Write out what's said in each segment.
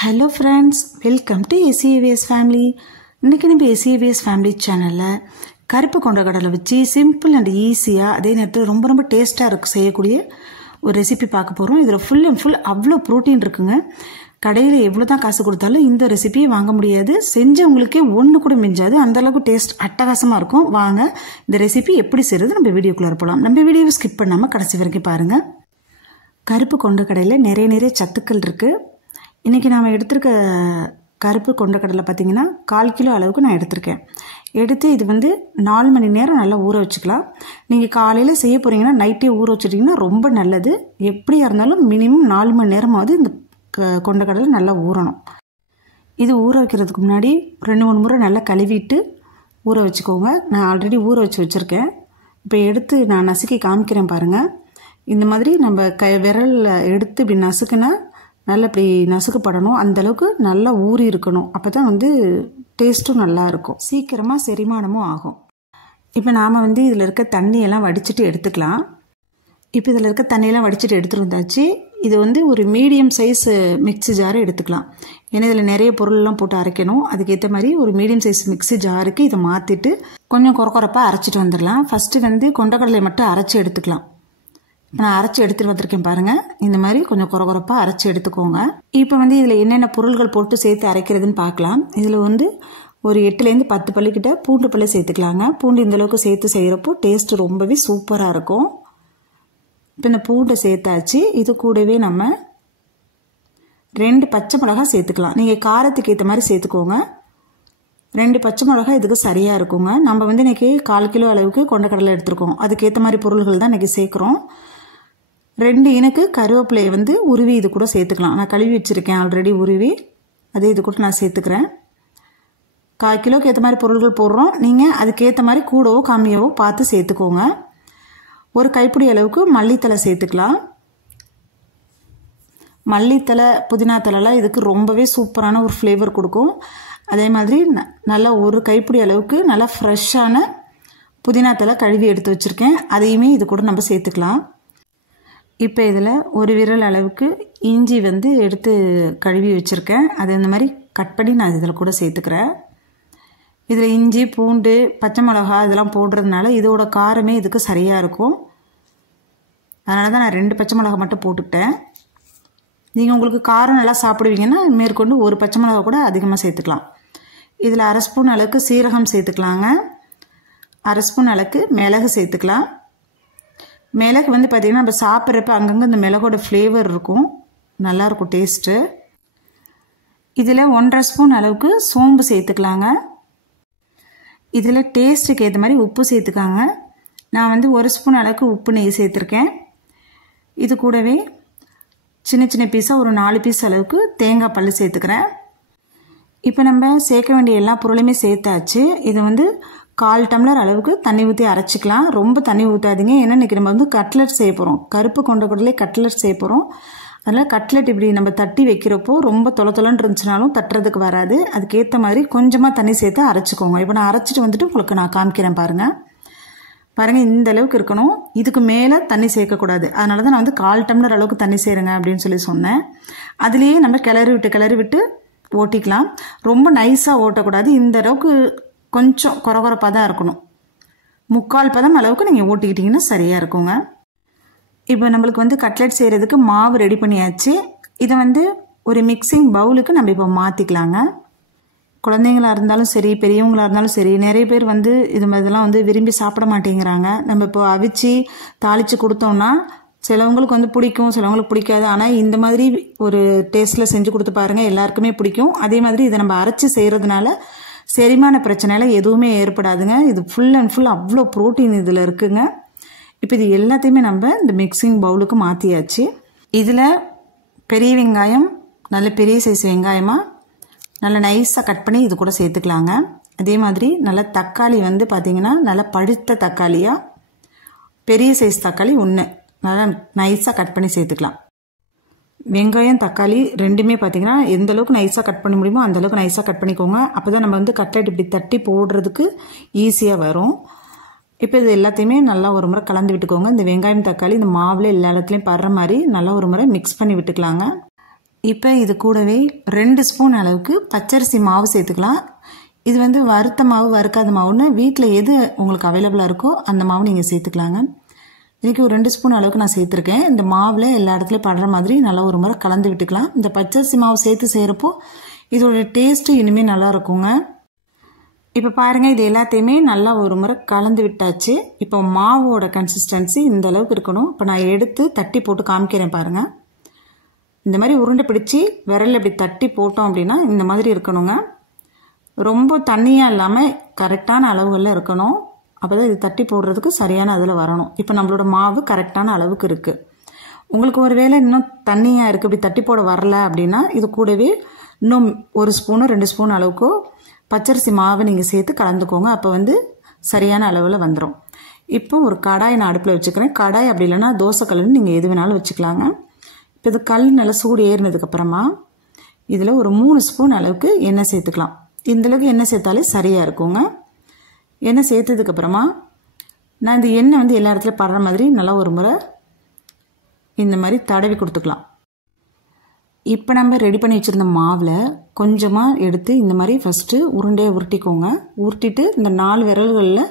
Hello friends, welcome to ACAVS family. இன்றைக்கி நம்ம ACAVS family சேனலில் கருப்பு கொண்டக்கடலை வச்சு சிம்பிள் அண்ட் ஈஸியாக அதே நேரத்தில் ரொம்ப ரொம்ப டேஸ்ட்டாக செய்யக்கூடிய ஒரு ரெசிபி பார்க்க போகிறோம். இதில் ஃபுல் அண்ட் ஃபுல் அவ்வளோ ப்ரோட்டீன் இருக்குங்க. கடையில் எவ்வளோ தான் காசு கொடுத்தாலும் இந்த ரெசிபியை வாங்க முடியாது. செஞ்சவங்களுக்கே ஒன்று கூட மிஞ்சாது, அந்தளவுக்கு டேஸ்ட் அட்டகாசமாக இருக்கும். வாங்க இந்த ரெசிபி எப்படி செய்கிறது நம்ம வீடியோக்குள்ளே போகலாம். நம்ம வீடியோவை ஸ்கிப் பண்ணாமல் கடைசி வரைக்கும் பாருங்கள். கருப்பு கொண்டக்கடலையில் நிறைய சத்துக்கள் இருக்குது. இன்றைக்கி நாம் எடுத்திருக்க கருப்பு கொண்டக்கடலை பார்த்திங்கன்னா 1/4 கிலோ அளவுக்கு நான் எடுத்திருக்கேன். எடுத்து இது 4 மணி நேரம் நல்லா ஊற வச்சுக்கலாம். நீங்கள் காலையில் செய்ய போகிறீங்கன்னா நைட்டே ஊற வச்சுட்டிங்கன்னா ரொம்ப நல்லது. எப்படியா இருந்தாலும் மினிமம் 4 மணி நேரமாவது இந்த கொண்டக்கடலை நல்லா ஊறணும். இது ஊற வைக்கிறதுக்கு முன்னாடி 2-3 முறை நல்லா கழுவிட்டு ஊற வச்சுக்கோங்க. நான் ஆல்ரெடி ஊற வச்சுருக்கேன். இப்போ எடுத்து நான் நசுக்கி காமிக்கிறேன் பாருங்கள். இந்த மாதிரி நம்ம விரலில் எடுத்து இப்படி நசுக்குனா நல்லா இப்படி நசுக்கப்படணும். அந்தளவுக்கு நல்லா ஊறி இருக்கணும். அப்போ தான் டேஸ்ட்டும் நல்லா இருக்கும், சீக்கிரமாக செரிமானமும் ஆகும். இப்போ நாம் இதில் இருக்க தண்ணியெல்லாம் வடிச்சிட்டு எடுத்துக்கலாம். இப்போ இதில் இருக்க தண்ணியெல்லாம் வடிச்சிட்டு எடுத்துகிட்டு வந்தாச்சு. இது ஒரு மீடியம் சைஸ் மிக்ஸி ஜாரு எடுத்துக்கலாம். ஏன்னா இதில் நிறைய பொருள்லாம் போட்டு அரைக்கணும். அதுக்கேற்ற மாதிரி ஒரு மீடியம் சைஸ் மிக்ஸி ஜாருக்கு இதை மாற்றிட்டு கொஞ்சம் குறப்பாக அரைச்சிட்டு வந்துடலாம். ஃபஸ்ட்டு கொண்டக்கடலை மட்டும் அரைச்சி எடுத்துக்கலாம். நான் அரைச்சி எடுத்துகிட்டு வந்திருக்கேன் பாருங்கள். இந்த மாதிரி கொஞ்சம் குறப்பாக அரைச்சி எடுத்துக்கோங்க. இப்போ இதில் என்னென்ன பொருள்கள் போட்டு சேர்த்து அரைக்கிறதுன்னு பார்க்கலாம். இதில் ஒரு 8லேருந்து 10 பல்லுக்கிட்ட பூண்டு பல்லு சேர்த்துக்கலாங்க. பூண்டு இந்தளவுக்கு சேர்த்து செய்கிறப்போ டேஸ்ட்டு ரொம்பவே சூப்பராக இருக்கும். இப்போ இந்த பூண்டை சேர்த்தாச்சு. இது கூடவே நம்ம 2 பச்சை மிளகாய் சேர்த்துக்கலாம். நீங்கள் காரத்துக்கு ஏற்ற மாதிரி சேர்த்துக்கோங்க. 2 பச்சை மிளகாய் இதுக்கு சரியாக இருக்குங்க. நம்ம இன்றைக்கி 1/4 கிலோ அளவுக்கு கொண்டக்கடலை எடுத்துருக்கோம். அதுக்கேற்ற மாதிரி பொருள்கள் தான் இன்றைக்கி சேர்க்குறோம். 2 இனுக்கு கருவேப்பிலையை உருவி இது கூட சேர்த்துக்கலாம். நான் கழுவி வச்சுருக்கேன் ஆல்ரெடி உருவி. அதே இது கூட நான் சேர்த்துக்கிறேன். 1/4 கிலோக்கு ஏற்ற மாதிரி பொருள்கள் போடுறோம். நீங்கள் அதுக்கேற்ற மாதிரி கூடவோ கம்மியாவோ பார்த்து சேர்த்துக்கோங்க. ஒரு கைப்பிடி அளவுக்கு மல்லித்தலை சேர்த்துக்கலாம். மல்லித்தலை புதினா தலைலாம் இதுக்கு ரொம்பவே சூப்பரான ஒரு ஃப்ளேவர் கொடுக்கும். அதே மாதிரி நல்லா ஒரு கைப்பிடி அளவுக்கு நல்லா ஃப்ரெஷ்ஷான புதினா தலை கழுவி எடுத்து வச்சுருக்கேன். அதையுமே இது கூட நம்ம சேர்த்துக்கலாம். இப்போ இதில் ஒரு விரல் அளவுக்கு இஞ்சி எடுத்து கழுவி வச்சுருக்கேன். அது இந்த மாதிரி கட் பண்ணி நான் இதில் கூட சேர்த்துக்கிறேன். இதில் இஞ்சி பூண்டு பச்சை மிளகா இதெல்லாம் போடுறதுனால இதோட காரமே இதுக்கு சரியாக இருக்கும். அதனால தான் நான் 2 பச்சை மிளகா மட்டும் போட்டுக்கிட்டேன். நீங்கள் உங்களுக்கு காரம் நல்லா சாப்பிடுவீங்கன்னா மேற்கொண்டு ஒரு பச்சை மிளகா கூட அதிகமாக சேர்த்துக்கலாம். இதில் 1/2 ஸ்பூன் அளவுக்கு சீரகம் சேர்த்துக்கலாங்க. 1/2 ஸ்பூன் அளவுக்கு மிளகு சேர்த்துக்கலாம். மிளகு பார்த்திங்கன்னா நம்ம சாப்பிட்றப்ப அங்கங்கே இந்த மிளகோட ஃப்ளேவர் இருக்கும், நல்லாயிருக்கும் டேஸ்ட்டு. இதில் 1/2 ஸ்பூன் அளவுக்கு சோம்பு சேர்த்துக்கலாங்க. இதில் டேஸ்ட்டுக்கு ஏற்ற மாதிரி உப்பு சேர்த்துக்காங்க. நான் 1 ஸ்பூன் அளவுக்கு உப்பு நெய் சேர்த்துருக்கேன். இது கூடவே சின்ன பீஸாக ஒரு 4 பீஸ் அளவுக்கு தேங்காய் பல் சேர்த்துக்கிறேன். இப்போ நம்ம சேர்க்க வேண்டிய எல்லா பொருளையுமே சேர்த்தாச்சு. இது 1/4 டம்ளர் அளவுக்கு தண்ணி ஊற்றி அரைச்சிக்கலாம். ரொம்ப தண்ணி ஊற்றாதீங்க. ஏன்னா இன்றைக்கி நம்ம கட்லெட் செய்ய போகிறோம். கருப்பு கொண்டக்கடலை கட்லெட் செய்ய போகிறோம். அதனால் கட்லெட் இப்படி நம்ம தட்டி வைக்கிறப்போ ரொம்ப தொலைன்னு இருந்துச்சுனாலும் தட்டுறதுக்கு வராது. அதுக்கேற்ற மாதிரி கொஞ்சமாக தண்ணி சேர்த்து அரைச்சிக்கோங்க. இப்போ நான் அரைச்சிட்டு உங்களுக்கு நான் காமிக்கிறேன் பாருங்கள். இந்த அளவுக்கு இருக்கணும். இதுக்கு மேலே தண்ணி சேர்க்கக்கூடாது. அதனால தான் நான் 1/4 டம்ளர் அளவுக்கு தண்ணி சேருங்க அப்படின்னு சொல்லி சொன்னேன். அதுலேயே நம்ம கிளறி விட்டு ஓட்டிக்கலாம். ரொம்ப நைஸாக ஓட்டக்கூடாது. இந்த அளவுக்கு கொஞ்சம் குறப்பாக தான் இருக்கணும். 3/4 பதம் அளவுக்கு நீங்கள் ஓட்டிக்கிட்டிங்கன்னா சரியாக இருக்குங்க. இப்போ நம்மளுக்கு கட்லெட் செய்கிறதுக்கு மாவு ரெடி பண்ணியாச்சு. இதை ஒரு மிக்சிங் பவுலுக்கு நம்ம இப்போ மாற்றிக்கலாங்க. குழந்தைங்களாக இருந்தாலும் சரி, பெரியவங்களாக இருந்தாலும் சரி, நிறைய பேர் இதெல்லாம் விரும்பி சாப்பிட மாட்டேங்கிறாங்க. நம்ம இப்போ அவிச்சு தாளித்து கொடுத்தோம்னா சிலவங்களுக்கு பிடிக்கும், சிலவங்களுக்கு பிடிக்காது. ஆனால் இந்த மாதிரி ஒரு டேஸ்ட்டில் செஞ்சு கொடுத்து பாருங்கள், எல்லாருக்குமே பிடிக்கும். அதே மாதிரி இதை நம்ம அரைச்சி செய்கிறதுனால செரிமான பிரச்சனைலாம் எதுவுமே ஏற்படாதுங்க. இது ஃபுல் அண்ட் ஃபுல் அவ்வளோ ப்ரோட்டீன் இதில் இருக்குங்க. இப்போ இது எல்லாத்தையுமே நம்ம இந்த மிக்சிங் பவுலுக்கு மாற்றியாச்சு. இதில் பெரிய வெங்காயம், நல்ல பெரிய சைஸ் வெங்காயமாக நல்லா நைஸாக கட் பண்ணி இது கூட சேர்த்துக்கலாங்க. அதே மாதிரி நல்ல தக்காளி பார்த்திங்கன்னா நல்லா பழுத்த தக்காளியாக பெரிய சைஸ் தக்காளி 1 நல்லா நைஸாக கட் பண்ணி சேர்த்துக்கலாம். வெங்காயம் தக்காளி ரெண்டுமே பார்த்திங்கன்னா எந்த அளவுக்கு நைஸாக கட் பண்ண முடியுமோ அந்தளவுக்கு நைஸாக கட் பண்ணிக்கோங்க. அப்போ தான் நம்ம கட்லெட் இப்படி தட்டி போடுறதுக்கு ஈஸியாக வரும். இப்போ இது எல்லாத்தையுமே நல்லா ஒரு முறை கலந்து விட்டுக்கோங்க. இந்த வெங்காயம் தக்காளி இந்த மாவில் எல்லா இடத்துலையும் படுற மாதிரி நல்லா ஒரு முறை மிக்ஸ் பண்ணி விட்டுக்கலாங்க. இப்போ இது கூடவே 2 ஸ்பூன் அளவுக்கு பச்சரிசி மாவு சேர்த்துக்கலாம். இது வந்து வறுத்த மாவு வறுக்காத மாவுன்னு வீட்டில் எது உங்களுக்கு அவைலபிளாக இருக்கோ அந்த மாவு நீங்கள் சேர்த்துக்கலாங்க. இன்றைக்கி ஒரு 2 ஸ்பூன் அளவுக்கு நான் சேர்த்துருக்கேன். இந்த மாவில் எல்லா இடத்துலையும் படுற மாதிரி நல்லா ஒரு முறை கலந்து விட்டுக்கலாம். இந்த பச்சரிசி மாவு சேர்த்து செய்கிறப்போ இதோட டேஸ்ட்டு இனிமேல் நல்லா இருக்குங்க. இப்போ பாருங்கள், இது எல்லாத்தையுமே நல்லா ஒரு முறை கலந்து விட்டாச்சு. இப்போ மாவோட கன்சிஸ்டன்சி இந்த அளவுக்கு இருக்கணும். இப்போ நான் எடுத்து தட்டி போட்டு காமிக்கிறேன் பாருங்கள். இந்த மாதிரி உருண்டை பிடிச்சி விரல் இப்படி தட்டி போட்டோம் அப்படின்னா இந்த மாதிரி இருக்கணுங்க. ரொம்ப தண்ணியாக இல்லாமல் கரெக்டான அளவுகளில் இருக்கணும். அப்போ தான் இது தட்டி போடுறதுக்கு சரியான அதில் வரணும். இப்போ நம்மளோட மாவு கரெக்டான அளவுக்கு இருக்குது. உங்களுக்கு ஒரு வேளை இன்னும் தண்ணியாக இருக்குது, இப்படி தட்டி போட வரல அப்படின்னா இது கூடவே இன்னும் 1 ஸ்பூனு 2 ஸ்பூன் அளவுக்கு பச்சரிசி மாவை நீங்கள் சேர்த்து கலந்துக்கோங்க. அப்போ வந்து சரியான அளவில் வந்துடும். இப்போ ஒரு கடாய் நான் அடுப்பில் வச்சுக்கிறேன். கடாய் அப்படி இல்லைன்னா தோசைக்கல்லுன்னு நீங்கள் எது வேணாலும் வச்சுக்கலாங்க. இப்போ இது கல் நல்லா சூடு ஏறினதுக்கப்புறமா இதில் ஒரு 3 ஸ்பூன் அளவுக்கு எண்ணெய் சேர்த்துக்கலாம். இந்தளவுக்கு எண்ணெய் சேர்த்தாலே சரியாக இருக்குங்க. எண்ணெய் சேர்த்ததுக்கப்புறமா நான் இந்த எண்ணெய் வந்து எல்லா இடத்துலையும் படுற மாதிரி நல்லா ஒரு முறை இந்த மாதிரி தடவி கொடுத்துக்கலாம். இப்போ நம்ம ரெடி பண்ணி வச்சுருந்த மாவில் கொஞ்சமாக எடுத்து இந்த மாதிரி ஃபஸ்ட்டு உருண்டையை உருட்டிக்கோங்க. உருட்டிட்டு இந்த 4 விரல்களில்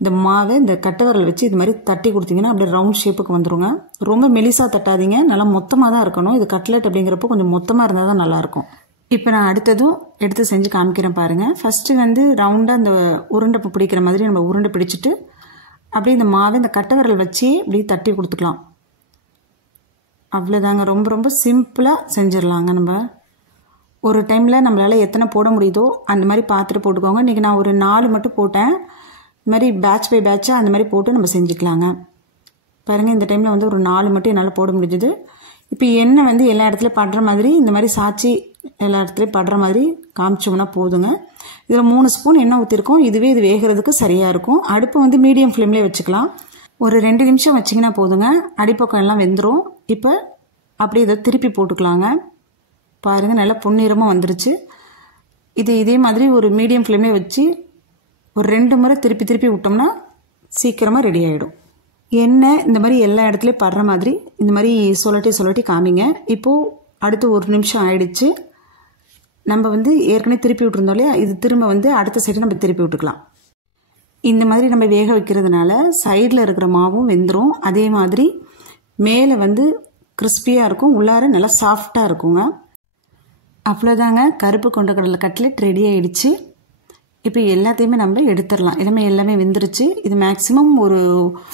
இந்த மாவை இந்த கட்டை விரல் வச்சு இது மாதிரி தட்டி கொடுத்தீங்கன்னா அப்படியே ரவுண்ட் ஷேப்புக்கு வந்துடுங்க. ரொம்ப மெலிசாக தட்டாதீங்க, நல்லா மொத்தமாக தான் இருக்கணும். இது கட்லெட் அப்படிங்கிறப்போ கொஞ்சம் மொத்தமாக இருந்தால் தான் நல்லாயிருக்கும். இப்போ நான் அடுத்ததும் எடுத்து செஞ்சு காமிக்கிறேன் பாருங்கள். ஃபஸ்ட்டு வந்து ரவுண்டாக இந்த உருண்டை பிடிக்கிற மாதிரி நம்ம உருண்டை பிடிச்சிட்டு அப்படியே இந்த மாவை இந்த கட்டை விரல் வச்சு அப்படியே தட்டி கொடுத்துக்கலாம். அவ்வளோதாங்க. ரொம்ப ரொம்ப சிம்பிளாக செஞ்சிடலாங்க. நம்ம ஒரு டைமில் நம்மளால் எத்தனை போட முடியுதோ அந்த மாதிரி பார்த்துட்டு போட்டுக்கோங்க. இன்றைக்கி நான் ஒரு 4 மட்டும் போட்டேன். இந்த மாதிரி பேட்ச் பை பேட்சாக அந்த மாதிரி போட்டு நம்ம செஞ்சுக்கலாங்க. பாருங்கள், இந்த டைமில் வந்து ஒரு 4 மட்டும் என்னால் போட முடிஞ்சது. இப்போ எண்ணெய் வந்து எல்லா இடத்துலையும் படுற மாதிரி இந்த மாதிரி சாய்ச்சி எல்லா இடத்துலையும் படுற மாதிரி காமிச்சோம்னா போதுங்க. இதில் 3 ஸ்பூன் எண்ணெய் ஊற்றிருக்கோம். இதுவே இது வேகிறதுக்கு சரியாக இருக்கும். அடுப்பு வந்து மீடியம் ஃப்ளேம்லேயே வச்சுக்கலாம். ஒரு 2 நிமிஷம் வச்சிங்கன்னா போதுங்க. அடிப்பக்கம் எல்லாம் வெந்துடும். இப்போ அப்படியே இதை திருப்பி போட்டுக்கலாங்க. பாருங்கள், நல்லா பொன்னிறமாக வந்துருச்சு. இதே மாதிரி ஒரு மீடியம் ஃப்ளேம்லேயே வச்சு ஒரு 2 முறை திருப்பி திருப்பி விட்டோம்னா சீக்கிரமாக ரெடி ஆகிடும். எண்ணெய் இந்த மாதிரி எல்லா இடத்துலையும் படுற மாதிரி இந்த மாதிரி சொல்லட்டி காமிங்க. இப்போது அடுத்து 1 நிமிஷம் ஆயிடுச்சு. நம்ம வந்து ஏற்கனவே திருப்பி விட்டுருந்தோம் இல்லையா, இது திரும்ப வந்து அடுத்த சைடு நம்ம திருப்பி விட்டுக்கலாம். இந்த மாதிரி நம்ம வேக வைக்கிறதுனால சைடில் இருக்கிற மாவும் வெந்துடும். அதே மாதிரி மேலே வந்து கிறிஸ்பியாக இருக்கும், உள்ளார நல்லா சாஃப்டாக இருக்குங்க. அவ்வளோதாங்க, கருப்பு கொண்டக்கடலை கட்லெட் ரெடி ஆகிடுச்சு. இப்போ எல்லாத்தையுமே நம்ம எடுத்துடலாம். எல்லாமே வெந்துருச்சு. இது மேக்ஸிமம் ஒரு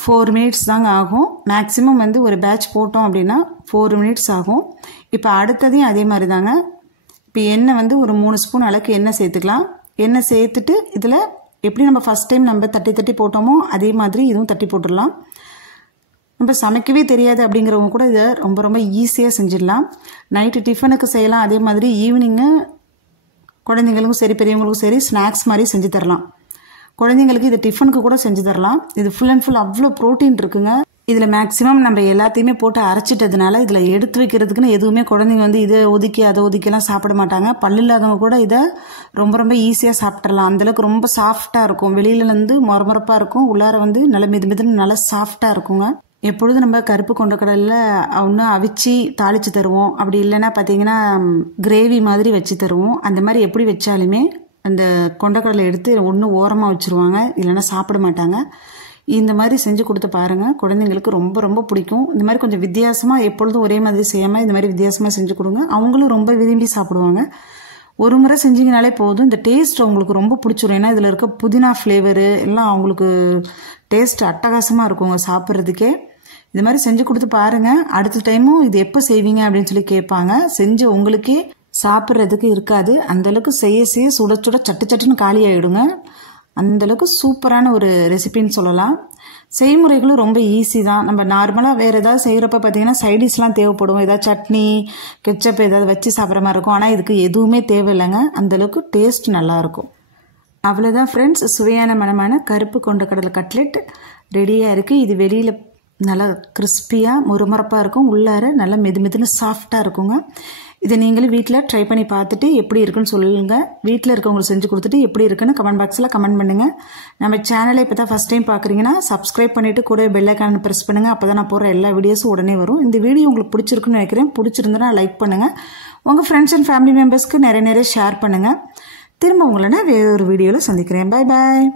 4 மினிட்ஸ் தாங்க ஆகும். மேக்ஸிமம் வந்து ஒரு பேட்ச் போட்டோம் அப்படின்னா 4 மினிட்ஸ் ஆகும். இப்போ அடுத்ததையும் அதே மாதிரி தாங்க. இப்போ எண்ணெய் வந்து ஒரு 3 ஸ்பூன் அளவுக்கு எண்ணெய் சேர்த்துக்கலாம். எண்ணெய் சேர்த்துட்டு இதில் எப்படி நம்ம ஃபஸ்ட் டைம் நம்ம தட்டி போட்டோமோ அதே மாதிரி இதுவும் தட்டி போட்டுடலாம். நம்ம சமைக்கவே தெரியாது அப்படிங்கிறவங்க கூட இதை ரொம்ப ரொம்ப ஈஸியாக செஞ்சிடலாம். நைட்டு டிஃபனுக்கு செய்யலாம். அதே மாதிரி ஈவினிங்கு குழந்தைங்களுக்கும் சரி பெரியவங்களுக்கும் சரி ஸ்நாக்ஸ் மாதிரி செஞ்சு தரலாம். குழந்தைங்களுக்கு இது டிஃபனுக்கு கூட செஞ்சு தரலாம். இது ஃபுல் அண்ட் ஃபுல் அவ்வளோ ப்ரோட்டீன் இருக்குங்க. இதில் மேக்ஸிமம் நம்ம எல்லாத்தையுமே போட்டு அரைச்சிட்டதுனால இதில் எடுத்து வைக்கிறதுக்குன்னு எதுவுமே குழந்தைங்க வந்து இதை ஒதுக்கி அதை ஒதுக்கிலாம் சாப்பிட மாட்டாங்க. பல்லு இல்லாதவங்க கூட இதை ரொம்ப ரொம்ப ஈஸியாக சாப்பிட்றலாம். அந்தளவுக்கு ரொம்ப சாஃப்டாக இருக்கும். வெளியிலேருந்து மொரமொரப்பாக இருக்கும், உள்ளார வந்து நல்ல மெதுன்னு நல்லா சாஃப்டாக இருக்குங்க. எப்பொழுதும் நம்ம கருப்பு கொண்டக்கடலில் ஒன்று அவிச்சு தாளித்து தருவோம். அப்படி இல்லைன்னா பார்த்தீங்கன்னா கிரேவி மாதிரி வச்சு தருவோம். அந்த மாதிரி எப்படி வச்சாலுமே அந்த கொண்டக்கடலை எடுத்து ஒன்று ஓரமாக வச்சுருவாங்க, இல்லைன்னா சாப்பிட மாட்டாங்க. இந்த மாதிரி செஞ்சு கொடுத்து பாருங்கள், குழந்தைங்களுக்கு ரொம்ப ரொம்ப பிடிக்கும். இந்த மாதிரி கொஞ்சம் வித்தியாசமாக எப்பொழுதும் ஒரே மாதிரி செய்யாமல் இந்த மாதிரி வித்தியாசமாக செஞ்சு கொடுங்க. அவங்களும் ரொம்ப விரும்பி சாப்பிடுவாங்க. ஒரு முறை செஞ்சிங்கனாலே போதும். இந்த டேஸ்ட் அவங்களுக்கு ரொம்ப பிடிச்சிரும். ஏன்னா இதில் இருக்க புதினா ஃப்ளேவரு எல்லாம் அவங்களுக்கு டேஸ்ட் அட்டகாசமாக இருக்குங்க சாப்பிட்றதுக்கே. இது மாதிரி செஞ்சு கொடுத்து பாருங்கள். அடுத்த டைமும் இது எப்போ செய்வீங்க அப்படின்னு சொல்லி கேட்பாங்க. செஞ்சு உங்களுக்கே சாப்பிட்றதுக்கு இருக்காது. அந்தளவுக்கு செய்ய சுட சுட சட்டுன்னு காலி ஆகிடுங்க. அந்தளவுக்கு சூப்பரான ஒரு ரெசிபின்னு சொல்லலாம். செய்முறைகளும் ரொம்ப ஈஸி தான். நம்ம நார்மலாக வேறு ஏதாவது செய்கிறப்ப பார்த்தீங்கன்னா சைடிஷ்லாம் தேவைப்படும். ஏதாவது சட்னி கெச்சப் ஏதாவது வச்சு சாப்பிட்ற மாதிரி இருக்கும். ஆனால் இதுக்கு எதுவுமே தேவையில்லைங்க. அந்தளவுக்கு டேஸ்ட் நல்லாயிருக்கும். அவ்வளோதான் ஃப்ரெண்ட்ஸ், சுவையான மனமான கருப்பு கொண்டக்கடலை கட்லெட் ரெடியாக இருக்குது. இது வெளியில் நல்லா கிறிஸ்பியாக முறுமுறப்பாக இருக்கும், உள்ளார நல்லா மெதுன்னு சாஃப்டாக இருக்குங்க. இதை நீங்களும் வீட்டில் ட்ரை பண்ணி பார்த்துட்டு எப்படி இருக்குன்னு சொல்லுங்கள். வீட்டில் இருக்கவங்களுக்கு செஞ்சு கொடுத்துட்டு எப்படி இருக்குன்னு கமெண்ட் பாக்ஸில் கமெண்ட் பண்ணுங்கள். நம்ம சேனலை இப்போ தான் ஃபஸ்ட் டைம் பார்க்குறீங்கன்னா சப்ஸ்கிரைப் பண்ணிவிட்டு கூட பெல் ஐக்கான் ப்ரெஸ் பண்ணுங்கள். அப்போ தான் நான் போடுற எல்லா வீடியோஸும் உடனே வரும். இந்த வீடியோ உங்களுக்கு பிடிச்சிருக்குன்னு நினைக்கிறேன். பிடிச்சிருந்தனா லைக் பண்ணுங்கள். உங்கள் ஃப்ரெண்ட்ஸ் அண்ட் ஃபேமிலி மெம்பர்ஸ்க்கு நிறைய ஷேர் பண்ணுங்கள். திரும்ப உங்களை நான் வேறு ஒரு வீடியோவில் சந்திக்கிறேன். Bye bye.